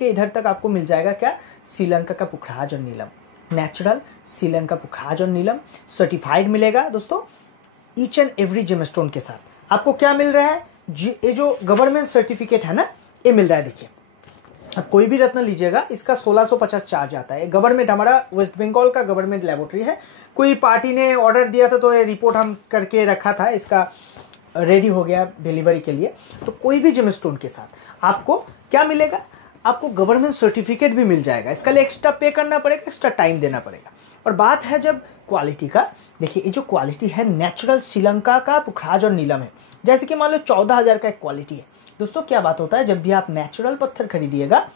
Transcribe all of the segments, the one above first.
के इधर तक आपको मिल जाएगा क्या, श्रीलंका का पुखराज और नीलम, नेचुरल श्रीलंका पुखराज और नीलम सर्टिफाइड मिलेगा दोस्तों। ईच एंड एवरी जेमस्टोन के साथ आपको क्या मिल रहा है, ये जो गवर्नमेंट सर्टिफिकेट है ना, ये मिल रहा है। देखिए अब कोई भी रत्न लीजिएगा इसका 1650 चार्ज आता है। गवर्नमेंट, हमारा वेस्ट बंगाल का गवर्नमेंट लेबोरेटरी है, कोई पार्टी ने ऑर्डर दिया था तो ये रिपोर्ट हम करके रखा था, इसका रेडी हो गया डिलीवरी के लिए। तो कोई भी जेमस्टोन के साथ आपको क्या मिलेगा, आपको गवर्नमेंट सर्टिफिकेट भी मिल जाएगा। इसका लिए एक्स्ट्रा पे करना पड़ेगा, एक्स्ट्रा टाइम देना पड़ेगा। और बात है जब क्वालिटी का, देखिए ये जो क्वालिटी है नेचुरल श्रीलंका का पुखराज और नीलम है। जैसे कि मान लो 14,000 का एक क्वालिटी है दोस्तों। क्या बात होता है, जब भी आप नेचुरल पत्थर खरीदिएगा,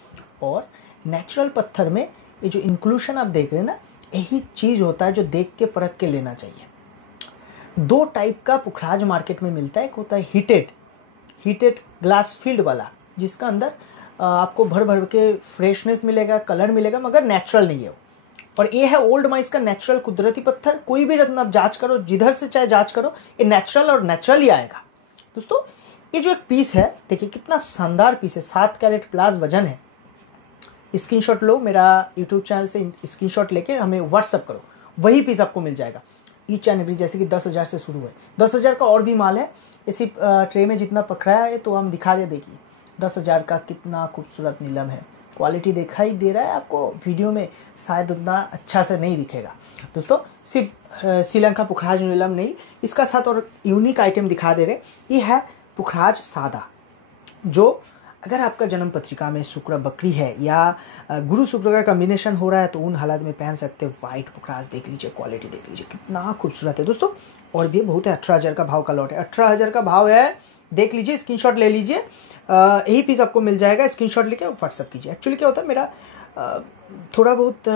और नेचुरल पत्थर में ये जो इंक्लूशन आप देख रहे हैं ना, यही चीज़ होता है जो देख के परख के लेना चाहिए। दो टाइप का पुखराज मार्केट में मिलता है, एक होता है हीटेड ग्लास फील्ड वाला, जिसका अंदर आपको भर भर के फ्रेशनेस मिलेगा, कलर मिलेगा, मगर नेचुरल नहीं है वो। और ये है ओल्ड माइस का नेचुरल कुदरती पत्थर। कोई भी रत्न आप जांच करो, जिधर से चाहे जांच करो, ये नेचुरल और नेचुरल ही आएगा दोस्तों। ये जो एक पीस है, देखिए कितना शानदार पीस है, 7 कैरेट प्लस वजन है। स्क्रीनशॉट लो, मेरा यूट्यूब चैनल से स्क्रीनशॉट लेके हमें व्हाट्सअप करो, वही पीस आपको मिल जाएगा। ईच एंड एवरी, जैसे कि 10,000 से शुरू है। 10,000 का और भी माल है, इसी ट्रे में जितना पकड़ा है तो हम दिखा दे। देखिए 10,000 का कितना खूबसूरत नीलम है। क्वालिटी देखा ही दे रहा है आपको, वीडियो में शायद उतना अच्छा से नहीं दिखेगा दोस्तों। सिर्फ श्रीलंका पुखराज नीलम नहीं, इसका साथ और यूनिक आइटम दिखा दे रहे। ये है पुखराज सादा, जो अगर आपका जन्म पत्रिका में शुक्र बकरी है या गुरु शुक्र का कॉम्बिनेशन हो रहा है तो उन हालात में पहन सकते हैं। वाइट पुखराज देख लीजिए, क्वालिटी देख लीजिए कितना खूबसूरत है दोस्तों। और भी बहुत है, 18,000 का भाव का लॉट है, 18,000 का भाव है। देख लीजिए, स्क्रीनशॉट ले लीजिए, यही पीस आपको मिल जाएगा। स्क्रीनशॉट लेके व्हाट्सअप कीजिए। एक्चुअली क्या होता है, मेरा थोड़ा बहुत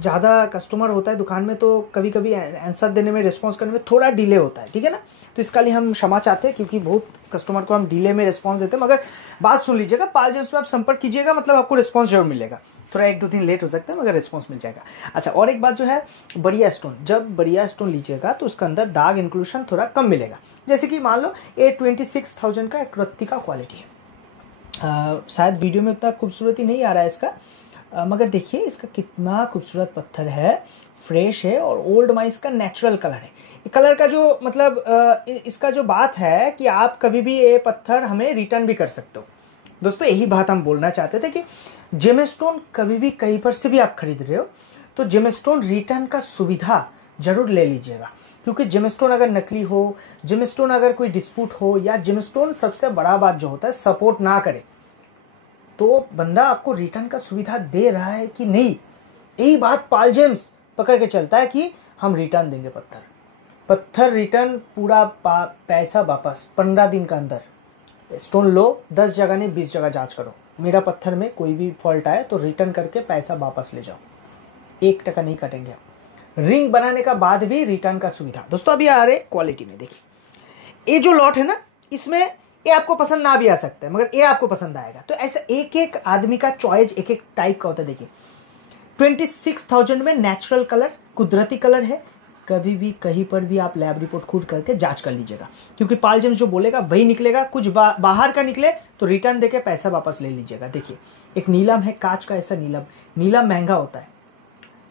ज़्यादा कस्टमर होता है दुकान में, तो कभी कभी आंसर देने में, रिस्पॉन्स करने में थोड़ा डिले होता है, ठीक है ना। तो इसका लिए हम क्षमा चाहते हैं, क्योंकि बहुत कस्टमर को हम डिले में रिस्पॉन्स देते हैं। मगर बात सुन लीजिएगा, पाल जेम्स में आप संपर्क कीजिएगा, मतलब आपको रिस्पॉन्स जरूर मिलेगा। थोड़ा 1-2 दिन लेट हो सकता है, मगर रिस्पॉन्स मिल जाएगा। अच्छा, और एक बात जो है, बढ़िया स्टोन, जब बढ़िया स्टोन लीजिएगा तो उसका अंदर दाग इंक्लूशन थोड़ा कम मिलेगा। जैसे कि मान लो ये 26,000 का एक रत्ती का क्वालिटी है। शायद वीडियो में उतना खूबसूरती नहीं आ रहा है इसका, मगर देखिए इसका कितना खूबसूरत पत्थर है, फ्रेश है, और ओल्ड माइस का नेचुरल कलर है। कलर का जो मतलब इसका जो बात है कि आप कभी भी ये पत्थर हमें रिटर्न भी कर सकते हो दोस्तों। यही बात हम बोलना चाहते थे कि जेमस्टोन कभी भी कहीं पर से भी आप खरीद रहे हो तो जेमस्टोन रिटर्न का सुविधा जरूर ले लीजिएगा। क्योंकि जेमस्टोन अगर नकली हो, जेमस्टोन अगर कोई डिस्प्यूट हो, या जेमस्टोन सबसे बड़ा बात जो होता है सपोर्ट ना करे, तो बंदा आपको रिटर्न का सुविधा दे रहा है कि नहीं, यही बात पाल जेम्स पकड़ के चलता है कि हम रिटर्न देंगे पत्थर रिटर्न, पूरा पैसा वापस 15 दिन का अंदर। स्टोन लो, 10 जगह नहीं 20 जगह जांच करो, मेरा पत्थर में कोई भी फॉल्ट आए तो रिटर्न करके पैसा वापस ले जाओ, 1 टका नहीं कटेंगे। रिंग बनाने का बाद भी रिटर्न का सुविधा दोस्तों। अभी आ रहे क्वालिटी में, देखिए ये जो लॉट है ना, इसमें ये आपको पसंद ना भी आ सकता है, मगर ये आपको पसंद आएगा। तो ऐसा एक एक आदमी का चॉइस एक एक टाइप का होता है। देखिए 26,000 में नेचुरल कलर, कुदरती कलर है। कभी भी कहीं पर भी आप लैब रिपोर्ट खुद करके जांच कर लीजिएगा, क्योंकि पाल जेम्स जो बोलेगा वही निकलेगा। कुछ बाहर का निकले तो रिटर्न देके पैसा वापस ले लीजिएगा। देखिए एक नीलम है, कांच का ऐसा नीलम महंगा होता है,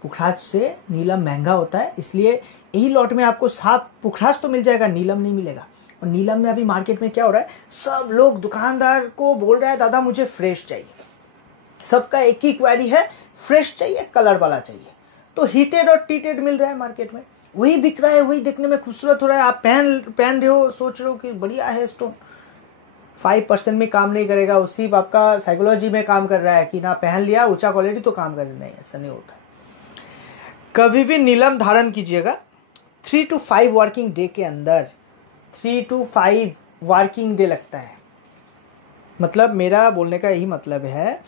पुखराज से नीलम महंगा होता है, इसलिए यही लॉट में आपको साफ पुखराज तो मिल जाएगा, नीलम नहीं मिलेगा। और नीलम में अभी मार्केट में क्या हो रहा है, सब लोग दुकानदार को बोल रहा है दादा मुझे फ्रेश चाहिए, सबका एक ही क्वेरी है, फ्रेश चाहिए, कलर वाला चाहिए। तो हीटेड और टीटेड मिल रहा है मार्केट में, वही बिक रहा है, वही देखने में खूबसूरत हो रहा है। आप पहन रहे हो, सोच रहे हो कि बढ़िया है स्टोन, 5% में काम नहीं करेगा, उसी आपका साइकोलॉजी में काम कर रहा है कि ना पहन लिया ऊंचा क्वालिटी तो काम कर रहा है। नहीं, ऐसा नहीं होता। कभी भी नीलम धारण कीजिएगा 3 to 5 वर्किंग डे के अंदर, 3 to 5 वर्किंग डे लगता है। मतलब मेरा बोलने का यही मतलब है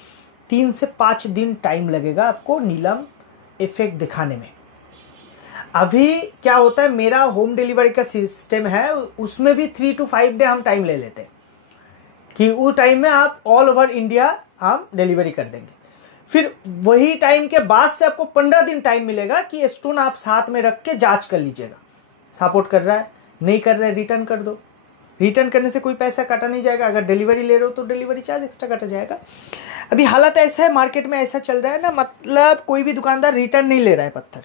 3 से 5 दिन टाइम लगेगा आपको नीलम इफेक्ट दिखाने में। अभी क्या होता है, मेरा होम डिलीवरी का सिस्टम है, उसमें भी 3 to 5 डे हम टाइम ले लेते हैं कि उस टाइम में आप ऑल ओवर इंडिया हम डिलीवरी कर देंगे। फिर वही टाइम के बाद से आपको 15 दिन टाइम मिलेगा कि स्टोन आप साथ में रख के जांच कर लीजिएगा, सपोर्ट कर रहा है नहीं कर रहा है, रिटर्न कर दो। रिटर्न करने से कोई पैसा काटा नहीं जाएगा। अगर डिलीवरी ले रहे हो तो डिलीवरी चार्ज एक्स्ट्रा काटा जाएगा। अभी हालत ऐसा है, मार्केट में ऐसा चल रहा है ना, मतलब कोई भी दुकानदार रिटर्न नहीं ले रहा है पत्थर।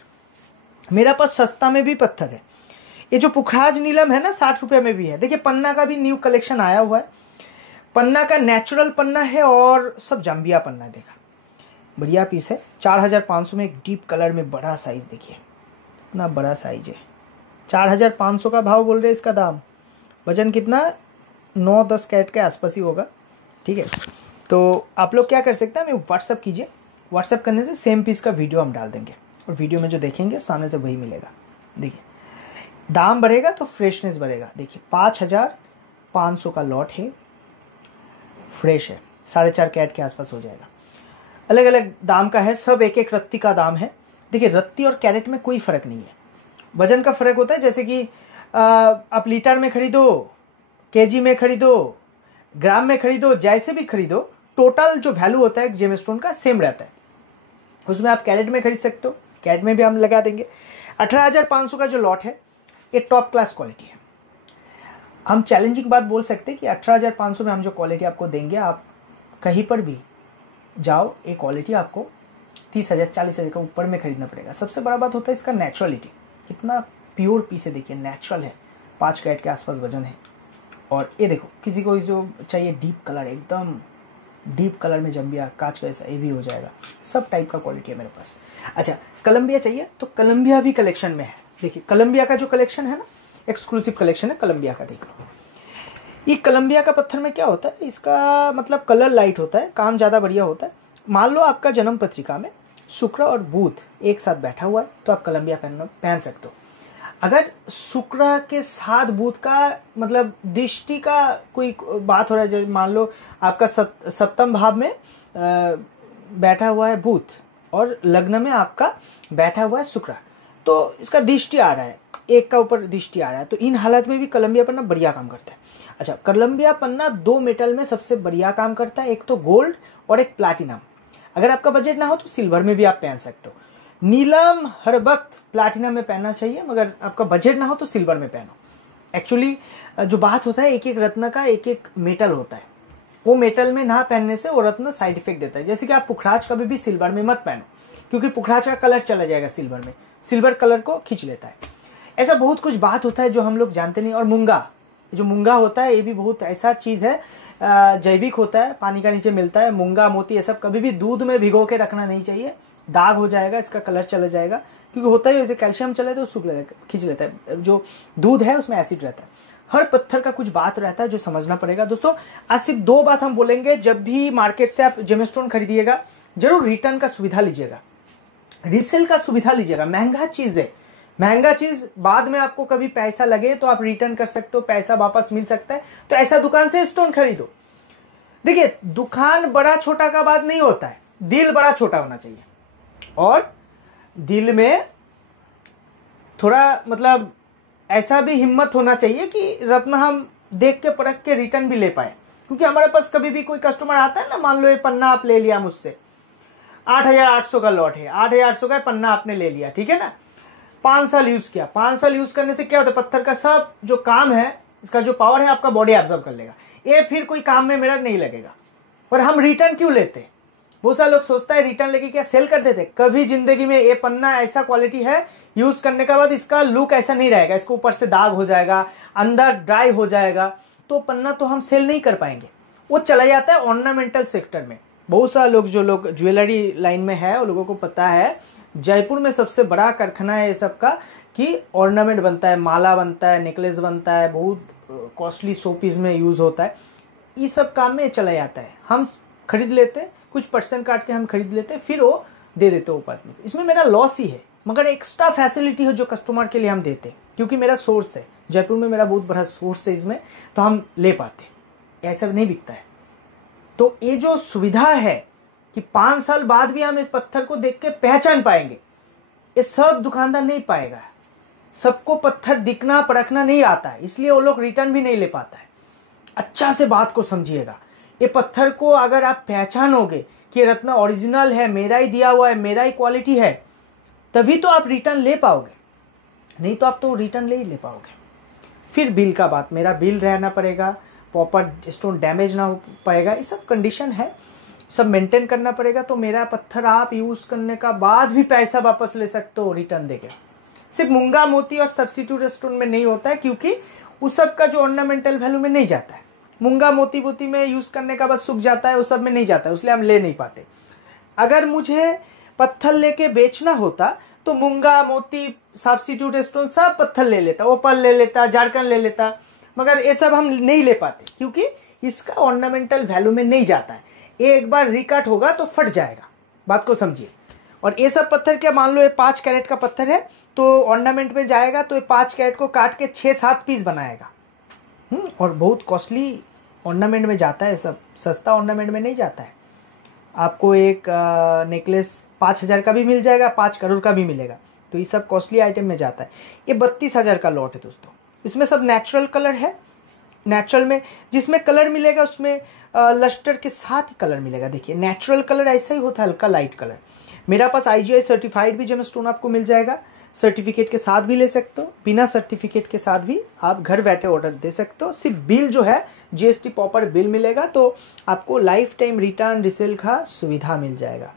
मेरा पास सस्ता में भी पत्थर है। ये जो पुखराज नीलम है ना 60 रुपये में भी है। देखिए पन्ना का भी न्यू कलेक्शन आया हुआ है। पन्ना का नेचुरल पन्ना है और सब जाम्बिया पन्ना है। देखा बढ़िया पीस है। 4500 में एक डीप कलर में बड़ा साइज, देखिए इतना बड़ा साइज है। 4500 का भाव बोल रहे हैं इसका दाम। वजन कितना 9-10 कैरेट के आसपास ही होगा। ठीक है, तो आप लोग क्या कर सकते हैं, हमें व्हाट्सअप कीजिए। व्हाट्सअप करने से सेम पीस का वीडियो हम डाल देंगे और वीडियो में जो देखेंगे सामने से वही मिलेगा। देखिए दाम बढ़ेगा तो फ्रेशनेस बढ़ेगा। देखिए 5500 का लॉट है, फ्रेश है, 4.5 कैरेट के आसपास हो जाएगा। अलग अलग दाम का है, सब एक एक रत्ती का दाम है। देखिए रत्ती और कैरेट में कोई फ़र्क नहीं है, वजन का फ़र्क होता है। जैसे कि आप लीटर में खरीदो, केजी में खरीदो, ग्राम में खरीदो, जैसे भी खरीदो, टोटल जो वैल्यू होता है जेमस्टोन का सेम रहता है। उसमें आप कैरेट में खरीद सकते हो, कैरेट में भी हम लगा देंगे। 18,500 का जो लॉट है ये टॉप क्लास क्वालिटी है। हम चैलेंजिंग बात बोल सकते हैं कि 18,500 में हम जो क्वालिटी आपको देंगे, आप कहीं पर भी जाओ ये क्वालिटी आपको 30,000 40,000 का ऊपर में खरीदना पड़ेगा। सबसे बड़ा बात होता है इसका नेचुरलिटी, कितना प्योर पीस है। देखिए नेचुरल है, 5 कैरेट के आसपास वजन है। और ये देखो किसी को जो चाहिए डीप कलर, एकदम डीप कलर में जम्बिया कांच का ऐसा, ये भी हो जाएगा। सब टाइप का क्वालिटी है मेरे पास। अच्छा कोलंबिया चाहिए तो कोलंबिया भी कलेक्शन में है। देखिए कोलंबिया का जो कलेक्शन है ना, एक्सक्लूसिव कलेक्शन है कोलंबिया का। देख लो ये कोलंबिया का पत्थर में क्या होता है, इसका मतलब कलर लाइट होता है, काम ज़्यादा बढ़िया होता है। मान लो आपका जन्म पत्रिका में शुक्र और बुध एक साथ बैठा हुआ है तो आप कोलंबिया पहन सकते हो। अगर शुक्र के साथ बुध का मतलब दृष्टि का कोई बात हो रहा है, जैसे मान लो आपका सप्तम भाव में बैठा हुआ है बुध और लग्न में आपका बैठा हुआ है शुक्र, तो इसका दृष्टि आ रहा है, एक का ऊपर दृष्टि आ रहा है, तो इन हालत में भी कोलंबिया पन्ना बढ़िया काम करता है। अच्छा कोलंबिया पन्ना 2 मेटल में सबसे बढ़िया काम करता है, एक तो गोल्ड और एक प्लैटिनम। अगर आपका बजट ना हो तो सिल्वर में भी आप पहन सकते हो। नीलम हर वक्त प्लैटिनम में पहनना चाहिए, मगर आपका बजट ना हो तो सिल्वर में पहनो। एक्चुअली जो बात होता है एक एक रत्न का एक एक मेटल होता है, वो मेटल में ना पहनने से वो रत्न साइड इफेक्ट देता है। जैसे कि आप पुखराज कभी भी सिल्वर में मत पहनो, क्योंकि पुखराज का कलर चला जाएगा सिल्वर में, सिल्वर कलर को खींच लेता है। ऐसा बहुत कुछ बात होता है जो हम लोग जानते नहीं। और मूंगा, जो मूंगा होता है ये भी बहुत ऐसा चीज़ है, जैविक होता है, पानी का नीचे मिलता है। मूंगा मोती ये सब कभी भी दूध में भिगो के रखना नहीं चाहिए, दाग हो जाएगा, इसका कलर चला जाएगा। क्योंकि होता है जैसे कैल्शियम चले तो सूख खींच लेता है, जो दूध है उसमें एसिड रहता है। हर पत्थर का कुछ बात रहता है जो समझना पड़ेगा। दोस्तों आज सिर्फ 2 बात हम बोलेंगे, जब भी मार्केट से आप जेमस्टोन खरीदिएगा जरूर रिटर्न का सुविधा लीजिएगा, रीसेल का सुविधा लीजिएगा। महंगा चीज़ है, महंगा चीज़ बाद में आपको कभी पैसा लगे तो आप रिटर्न कर सकते हो, पैसा वापस मिल सकता है। तो ऐसा दुकान से स्टोन खरीदो। देखिए दुकान बड़ा छोटा का बात नहीं होता है, दिल बड़ा छोटा होना चाहिए और दिल में थोड़ा मतलब ऐसा भी हिम्मत होना चाहिए कि रत्न हम देख के परख के रिटर्न भी ले पाए। क्योंकि हमारे पास कभी भी कोई कस्टमर आता है ना, मान लो ये पन्ना आप ले लिया मुझसे, 8,800 का लॉट है, 8,800 का पन्ना आपने ले लिया, ठीक है ना, 5 साल यूज किया। 5 साल यूज करने से क्या होता है, पत्थर का सब जो काम है, इसका जो पावर है आपका बॉडी एब्जॉर्ब कर लेगा, ये फिर कोई काम में मेरा नहीं लगेगा। और हम रिटर्न क्यों लेते, बहुत सारे लोग सोचता है रिटर्न लेके क्या सेल कर देते। कभी जिंदगी में ये पन्ना ऐसा क्वालिटी है, यूज करने के बाद इसका लुक ऐसा नहीं रहेगा, इसको ऊपर से दाग हो जाएगा, अंदर ड्राई हो जाएगा, तो पन्ना तो हम सेल नहीं कर पाएंगे। वो चला जाता है ऑर्नामेंटल सेक्टर में। बहुत सारे लोग जो लोग ज्वेलरी लाइन में है उन लोगों को पता है, जयपुर में सबसे बड़ा कारखाना है ये सब का, कि ऑर्नामेंट बनता है, माला बनता है, नेकलेस बनता है, बहुत कॉस्टली शोपीस में यूज होता है। ये सब काम में चला जाता है। हम खरीद लेते हैं, कुछ परसेंट काट के हम खरीद लेते हैं, फिर वो दे देते हो ऊपर में। इसमें मेरा लॉस ही है, मगर एक्स्ट्रा फैसिलिटी है जो कस्टमर के लिए हम देते हैं, क्योंकि मेरा सोर्स है जयपुर में, मेरा बहुत बड़ा सोर्स है इसमें, तो हम ले पाते हैं। ऐसा नहीं बिकता है। तो ये जो सुविधा है कि 5 साल बाद भी हम इस पत्थर को देख के पहचान पाएंगे, ये सब दुकानदार नहीं पाएगा। सबको पत्थर दिखना परखना नहीं आता है, इसलिए वो लोग रिटर्न भी नहीं ले पाता है। अच्छा से बात को समझिएगा। ये पत्थर को अगर आप पहचानोगे कि रत्न ओरिजिनल है, मेरा ही दिया हुआ है, मेरा ही क्वालिटी है, तभी तो आप रिटर्न ले पाओगे, नहीं तो आप तो रिटर्न ले ही ले पाओगे। फिर बिल का बात, मेरा बिल रहना पड़ेगा, प्रॉपर स्टोन डैमेज ना हो पाएगा, ये सब कंडीशन है, सब मेंटेन करना पड़ेगा। तो मेरा पत्थर आप यूज़ करने का बाद भी पैसा वापस ले सकते हो रिटर्न देके। सिर्फ मूंगा मोती और सब्सिट्यूट स्टोन में नहीं होता है, क्योंकि उस सब का जो ऑर्नामेंटल वैल्यू में नहीं जाता है। मूंगा मोती मोती में यूज़ करने का बाद सूख जाता है, उस सब में नहीं जाता है, इसलिए हम ले नहीं पाते। अगर मुझे पत्थर लेके बेचना होता तो मूंगा मोती सब्सिट्यूट स्टोन सब पत्थर ले लेता, ओपल ले लेता, झारखंड ले लेता, मगर ये सब हम नहीं ले पाते क्योंकि इसका ऑर्नामेंटल वैल्यू में नहीं जाता है। एक बार रिकट होगा तो फट जाएगा, बात को समझिए। और ये सब पत्थर क्या, मान लो ये 5 कैरेट का पत्थर है तो ऑर्नामेंट में जाएगा तो ये 5 कैरेट को काट के 6-7 पीस बनाएगा। और बहुत कॉस्टली ऑर्नामेंट में जाता है, सब सस्ता ऑर्नामेंट में नहीं जाता है। आपको एक नेकलेस 5,000 का भी मिल जाएगा, 5 करोड़ का भी मिलेगा, तो ये सब कॉस्टली आइटम में जाता है। ये 32,000 का लॉट है दोस्तों, इसमें सब नेचुरल कलर है। नेचुरल में जिसमें कलर मिलेगा उसमें लस्टर के साथ ही कलर मिलेगा। देखिए नेचुरल कलर ऐसा ही होता है, हल्का लाइट कलर। मेरा पास IGI सर्टिफाइड भी जेमस्टोन आपको मिल जाएगा, सर्टिफिकेट के साथ भी ले सकते हो, बिना सर्टिफिकेट के साथ भी आप घर बैठे ऑर्डर दे सकते हो। सिर्फ बिल जो है GST प्रॉपर बिल मिलेगा, तो आपको लाइफ टाइम रिटर्न रिसेल का सुविधा मिल जाएगा।